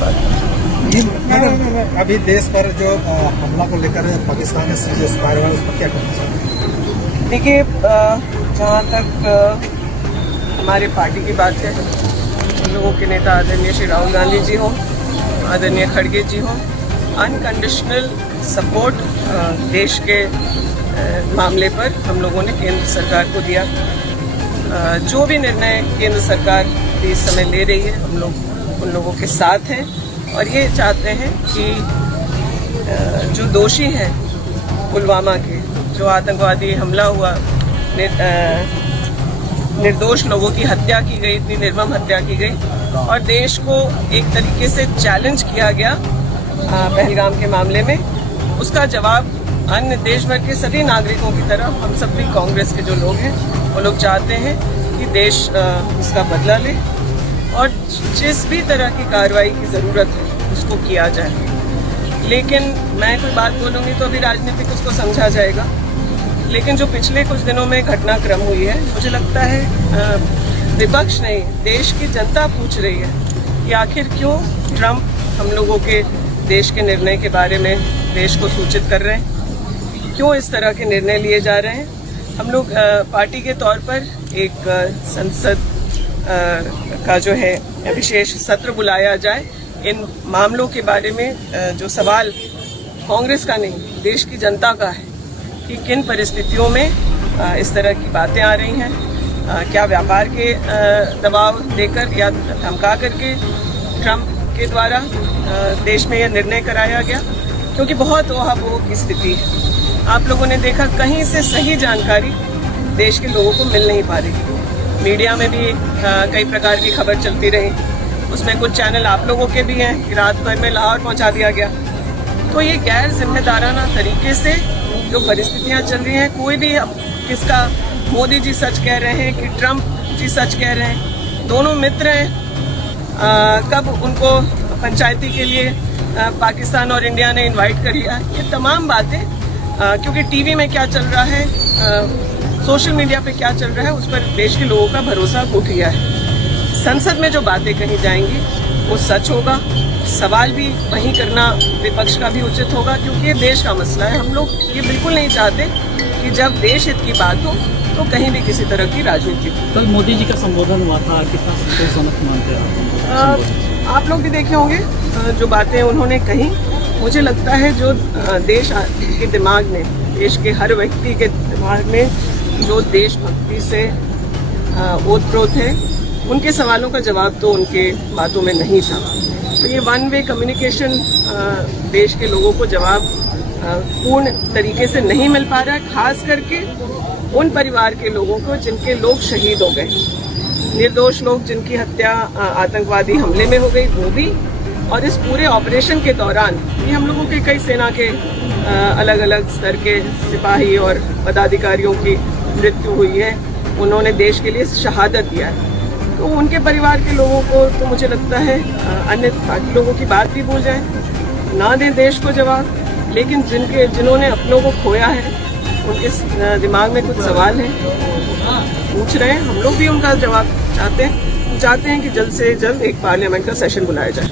Madam, अभी देश पर जो हमला को लेकर पाकिस्तान ने सीरियस फायर हुआ, उस पर क्या कहना चाहते हैं? देखिए, जहाँ तक हमारे पार्टी की बात है, हम लोगों के नेता आदरणीय श्री राहुल गांधी जी हो, आदरणीय खड़गे जी हो, अनकंडीशनल सपोर्ट देश के मामले पर हम लोगों ने केंद्र सरकार को दिया। जो भी निर्णय केंद्र सरकार इस समय ले रही है, हम लोग उन लोगों के साथ हैं और ये चाहते हैं कि जो दोषी हैं पुलवामा के, जो आतंकवादी हमला हुआ, निर्दोष लोगों की हत्या की गई, इतनी निर्मम हत्या की गई और देश को एक तरीके से चैलेंज किया गया पहलगाम के मामले में, उसका जवाब अन्य देश भर के सभी नागरिकों की तरह हम सब भी कांग्रेस के जो लोग हैं वो लोग चाहते हैं कि देश इसका बदला ले और जिस भी तरह की कार्रवाई की ज़रूरत है उसको किया जाए। लेकिन मैं कोई बात बोलूँगी तो अभी राजनीतिक उसको समझा जाएगा, लेकिन जो पिछले कुछ दिनों में घटनाक्रम हुई है, मुझे लगता है विपक्ष नहीं, देश की जनता पूछ रही है कि आखिर क्यों ट्रंप हम लोगों के देश के निर्णय के बारे में देश को सूचित कर रहे हैं, क्यों इस तरह के निर्णय लिए जा रहे हैं। हम लोग पार्टी के तौर पर एक संसद का जो है विशेष सत्र बुलाया जाए, इन मामलों के बारे में जो सवाल कांग्रेस का नहीं देश की जनता का है कि किन परिस्थितियों में इस तरह की बातें आ रही हैं, क्या व्यापार के दबाव देकर या धमका करके ट्रंप के द्वारा देश में यह निर्णय कराया गया, क्योंकि बहुत ओहापोह की स्थिति है। आप लोगों ने देखा कहीं से सही जानकारी देश के लोगों को मिल नहीं पा रही। मीडिया में भी कई प्रकार की खबर चलती रही, उसमें कुछ चैनल आप लोगों के भी हैं कि रात भर में लाहौर पहुंचा दिया गया। तो ये गैर जिम्मेदाराना तरीके से जो परिस्थितियां चल रही हैं, कोई भी किसका मोदी जी सच कह रहे हैं कि ट्रंप जी सच कह रहे हैं, दोनों मित्र हैं, कब उनको पंचायती के लिए पाकिस्तान और इंडिया ने इनवाइट कर लिया, ये तमाम बातें क्योंकि टीवी में क्या चल रहा है, सोशल मीडिया पे क्या चल रहा है, उस पर देश के लोगों का भरोसा उठ गया है। संसद में जो बातें कही जाएंगी वो सच होगा, सवाल भी वहीं करना विपक्ष का भी उचित होगा, क्योंकि ये देश का मसला है। हम लोग ये बिल्कुल नहीं चाहते कि जब देश हित की बात हो तो कहीं भी किसी तरह की राजनीति हो। कल मोदी जी का संबोधन हुआ था, कितना संतोषजनक मानते हैं आप लोग भी देखे होंगे जो बातें उन्होंने कही। मुझे लगता है जो देश के दिमाग में, देश के हर व्यक्ति के दिमाग में जो देशभक्ति से ओतप्रोत है, उनके सवालों का जवाब तो उनके बातों में नहीं था। तो ये वन वे कम्युनिकेशन देश के लोगों को जवाब पूर्ण तरीके से नहीं मिल पा रहा है, खास करके उन परिवार के लोगों को जिनके लोग शहीद हो गए, निर्दोष लोग जिनकी हत्या आतंकवादी हमले में हो गई, वो भी, और इस पूरे ऑपरेशन के दौरान भी हम लोगों के कई सेना के अलग अलग स्तर के सिपाही और पदाधिकारियों की मृत्यु हुई है, उन्होंने देश के लिए शहादत दिया है। तो उनके परिवार के लोगों को तो मुझे लगता है अन्य बाकी लोगों की बात भी भूल जाएं, ना दें देश को जवाब, लेकिन जिन्होंने अपनों को खोया है उनके दिमाग में कुछ सवाल हैं, पूछ रहे हैं, हम लोग भी उनका जवाब चाहते हैं कि जल्द से जल्द एक पार्लियामेंट का सेशन बुलाया जाए।